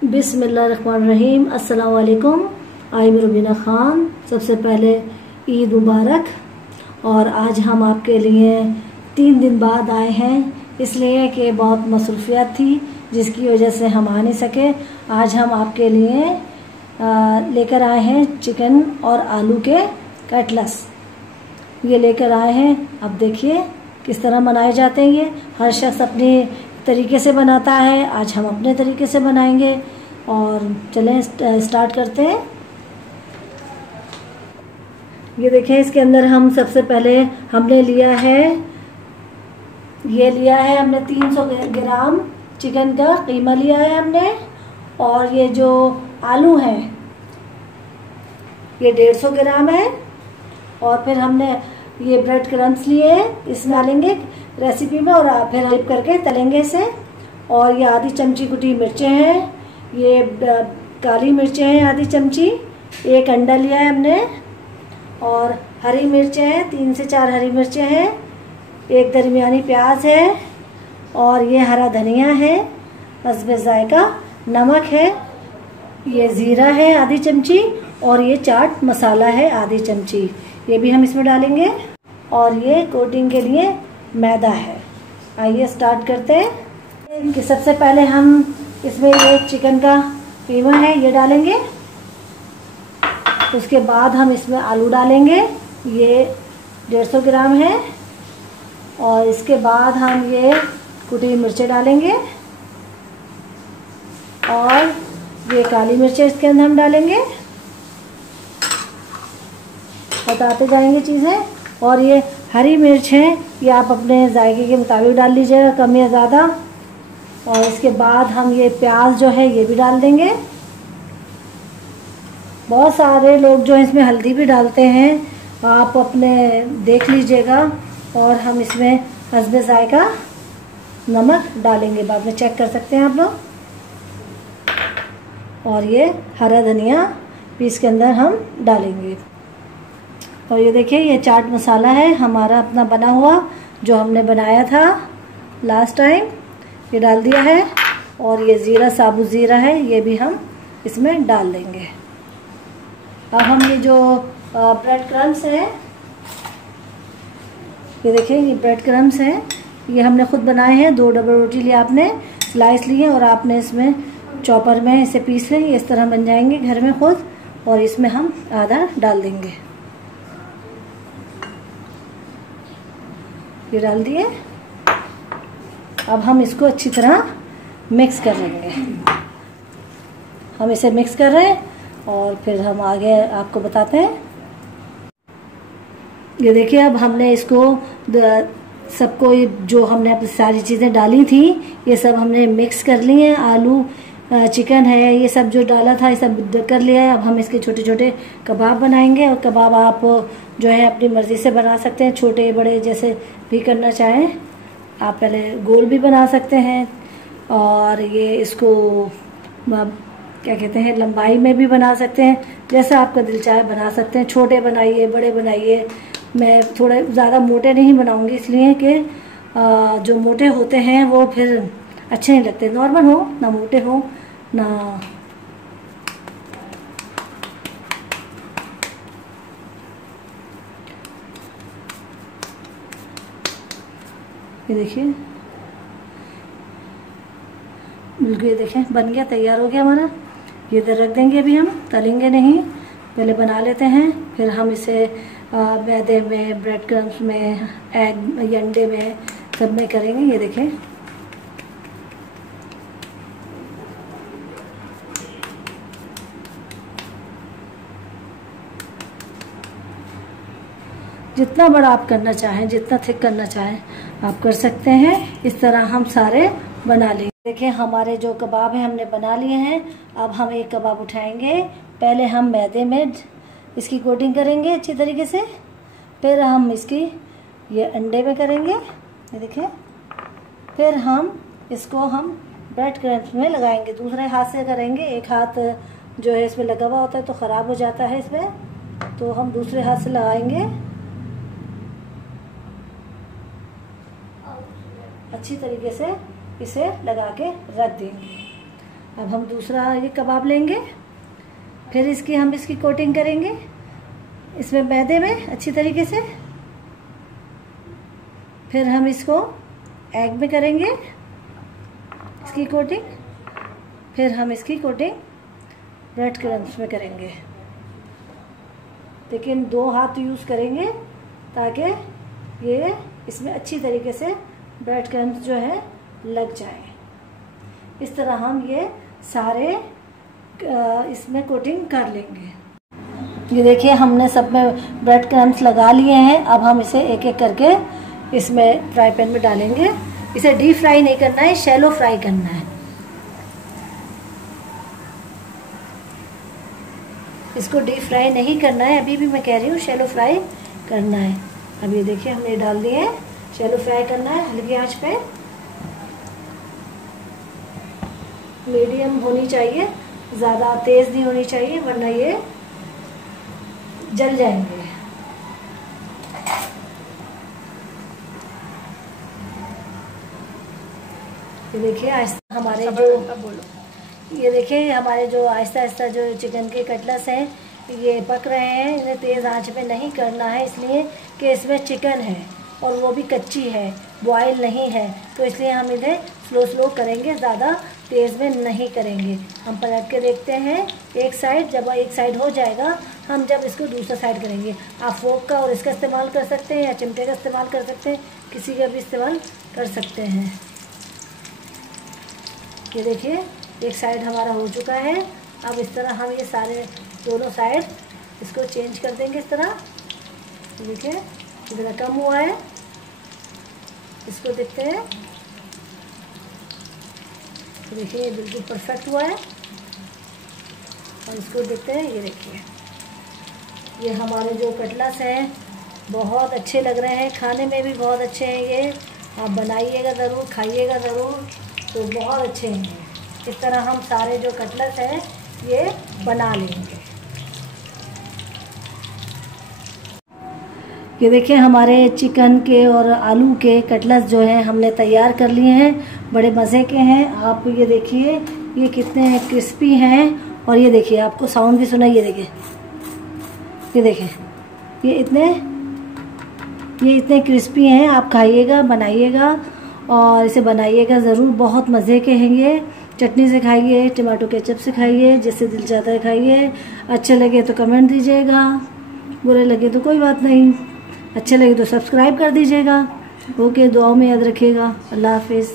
बिस्मिल्लाहिर्रहमानिर्रहीम। अस्सलाम वालेकुम। आई मैं रुबीना ख़ान। सबसे पहले ईद मुबारक। और आज हम आपके लिए 3 दिन बाद आए हैं, इसलिए कि बहुत मसरूफियत थी जिसकी वजह से हम आ नहीं सके। आज हम आपके लिए लेकर आए हैं चिकन और आलू के कटलेट्स। ये लेकर आए हैं। अब देखिए किस तरह बनाए जाते हैं। ये हर शख्स अपने तरीके से बनाता है, आज हम अपने तरीके से बनाएंगे। और चलें स्टार्ट करते हैं। ये देखें, इसके अंदर हम सबसे पहले हमने लिया है, ये लिया है हमने 300 ग्राम चिकन का कीमा लिया है हमने। और ये जो आलू हैं ये 150 ग्राम है। और फिर हमने ये ब्रेड क्रम्स लिए हैं, इसमें डालेंगे रेसिपी में और फिर डिप करके तलेंगे इसे। और ये आधी चमची कुटी मिर्चें हैं, ये काली मिर्चें हैं आधी चमची। एक अंडा लिया है हमने। और हरी मिर्चें हैं, 3 से 4 हरी मिर्चें हैं। एक दरमियानी प्याज है। और ये हरा धनिया है, हस्बे जायका। नमक है, ये ज़ीरा है आधी चमची। और ये चाट मसाला है आधी चमची, ये भी हम इसमें डालेंगे। और ये कोटिंग के लिए मैदा है। आइए स्टार्ट करते हैं कि सबसे पहले हम इसमें ये चिकन का कीमा है ये डालेंगे। उसके बाद हम इसमें आलू डालेंगे, ये 150 ग्राम है। और इसके बाद हम ये कुटी मिर्चें डालेंगे। और ये काली मिर्चें इसके अंदर हम डालेंगे, बताते जाएंगे चीज़ें। और ये हरी मिर्च है, ये आप अपने जायके के मुताबिक डाल लीजिएगा, कम या ज़्यादा। और इसके बाद हम ये प्याज जो है ये भी डाल देंगे। बहुत सारे लोग जो इसमें हल्दी भी डालते हैं, आप अपने देख लीजिएगा। और हम इसमें हस्बे जायका नमक डालेंगे, बाद में चेक कर सकते हैं आप लोग। और ये हरा धनिया भी इसके अंदर हम डालेंगे। और ये देखिए, ये चाट मसाला है हमारा अपना बना हुआ, जो हमने बनाया था लास्ट टाइम, ये डाल दिया है। और ये ज़ीरा, साबुत ज़ीरा है, ये भी हम इसमें डाल देंगे। अब हम ये जो ब्रेड क्रम्स हैं, ये देखिए ये ब्रेड क्रम्स हैं, ये हमने खुद बनाए हैं। 2 डबल रोटी लिए आपने, स्लाइस लिए और आपने इसमें चॉपर में इसे पीस लें, इस तरह बन जाएंगे घर में खुद। और इसमें हम आधा डाल देंगे, ये डाल दिए। अब हम इसको अच्छी तरह मिक्स कर लेंगे। हम इसे मिक्स कर रहे हैं और फिर हम आगे आपको बताते हैं। ये देखिए, अब हमने इसको सबको जो हमने अपनी सारी चीज़ें डाली थी ये सब हमने मिक्स कर ली हैं। आलू, चिकन है, ये सब जो डाला था ये सब कर लिया है। अब हम इसके छोटे छोटे कबाब बनाएंगे। और कबाब आप जो है अपनी मर्ज़ी से बना सकते हैं, छोटे बड़े जैसे भी करना चाहें। आप पहले गोल भी बना सकते हैं, और ये इसको क्या कहते हैं, लंबाई में भी बना सकते हैं, जैसा आपका दिल चाहे बना सकते हैं। छोटे बनाइए, बड़े बनाइए। मैं थोड़े ज़्यादा मोटे नहीं बनाऊंगी, इसलिए कि जो मोटे होते हैं वो फिर अच्छे नहीं लगते। नॉर्मल हो, ना मोटे हो ना। ये देखिए, बिल्कुल ये देखें बन गया, तैयार हो गया हमारा। ये इधर रख देंगे, अभी हम तलेंगे नहीं, पहले बना लेते हैं। फिर हम इसे मैदे में, ब्रेड क्रम्स में, एग या अंडे में, सब में करेंगे। ये देखें, जितना बड़ा आप करना चाहें, जितना थिक करना चाहें आप कर सकते हैं। इस तरह हम सारे बना लेंगे। देखिए, हमारे जो कबाब हैं हमने बना लिए हैं। अब हम एक कबाब उठाएंगे। पहले हम मैदे में इसकी कोटिंग करेंगे अच्छी तरीके से, फिर हम इसकी ये अंडे में करेंगे, ये देखिए। फिर हम इसको हम ब्रेड क्रम्स में लगाएंगे। दूसरे हाथ से करेंगे, एक हाथ जो है इसमें लगा हुआ होता है तो ख़राब हो जाता है इसमें, तो हम दूसरे हाथ से लगाएंगे। अच्छी तरीके से इसे लगा के रख देंगे। अब हम दूसरा ये कबाब लेंगे, फिर हम इसकी कोटिंग करेंगे इसमें मैदे में अच्छी तरीके से। फिर हम इसको एग में करेंगे इसकी कोटिंग, फिर हम इसकी कोटिंग ब्रेड क्रम्स में करेंगे। लेकिन 2 हाथ यूज़ करेंगे ताकि ये इसमें अच्छी तरीके से ब्रेड क्रम्स जो है लग जाए। इस तरह हम ये सारे इसमें कोटिंग कर लेंगे। ये देखिए हमने सब में ब्रेड क्रम्स लगा लिए हैं। अब हम इसे एक एक करके इसमें फ्राई पैन में डालेंगे। इसे डीप फ्राई नहीं करना है, शैलो फ्राई करना है। इसको डीप फ्राई नहीं करना है, अभी भी मैं कह रही हूँ शैलो फ्राई करना है। अब ये देखिए हमने डाल दिए हैं, शैलो फ्राई करना है हल्की आंच पे। मीडियम होनी चाहिए, ज़्यादा तेज़ नहीं होनी चाहिए वरना ये जल जाएंगे। ये देखिए आहिस्ता हमारे ये देखिए हमारे जो आहिस्ता आहिस्ता जो चिकन के कटलेट्स हैं ये पक रहे हैं। इन्हें तेज़ आंच पे नहीं करना है इसलिए कि इसमें चिकन है और वो भी कच्ची है, बॉयल नहीं है, तो इसलिए हम इन्हें स्लो करेंगे, ज़्यादा तेज़ में नहीं करेंगे। हम पलट के देखते हैं एक साइड, जब एक साइड हो जाएगा हम जब इसको दूसरा साइड करेंगे। आप फोक का और इसका इस्तेमाल कर सकते हैं या चिमटे का इस्तेमाल कर सकते हैं, किसी का भी इस्तेमाल कर सकते हैं। ये देखिए एक साइड हमारा हो चुका है। अब इस तरह हम ये सारे दोनों साइड इसको चेंज कर देंगे इस तरह। देखिए इतना कम हुआ है, इसको देखते हैं। देखिए ये बिल्कुल परफेक्ट हुआ है और इसको देखते हैं। ये देखिए ये हमारे जो कटलेट्स हैं बहुत अच्छे लग रहे हैं, खाने में भी बहुत अच्छे हैं। ये आप बनाइएगा ज़रूर, खाइएगा ज़रूर, तो बहुत अच्छे हैं। इस तरह हम सारे जो कटलेट्स हैं ये बना लेंगे। ये देखिए हमारे चिकन के और आलू के कटलेट्स जो हैं हमने तैयार कर लिए हैं, बड़े मज़े के हैं। आप ये देखिए ये कितने क्रिस्पी हैं और ये देखिए आपको साउंड भी सुना। ये देखिए ये इतने क्रिस्पी हैं। आप खाइएगा, बनाइएगा और इसे बनाइएगा ज़रूर, बहुत मज़े के हैं ये। चटनी से खाइए, टमाटो केचप से खाइए, जिससे दिल चाहता है खाइए। अच्छे लगे तो कमेंट दीजिएगा, बुरे लगे तो कोई बात नहीं, अच्छे लगे तो सब्सक्राइब कर दीजिएगा। ओके, दुआओं में याद रखिएगा। अल्लाह हाफिज़।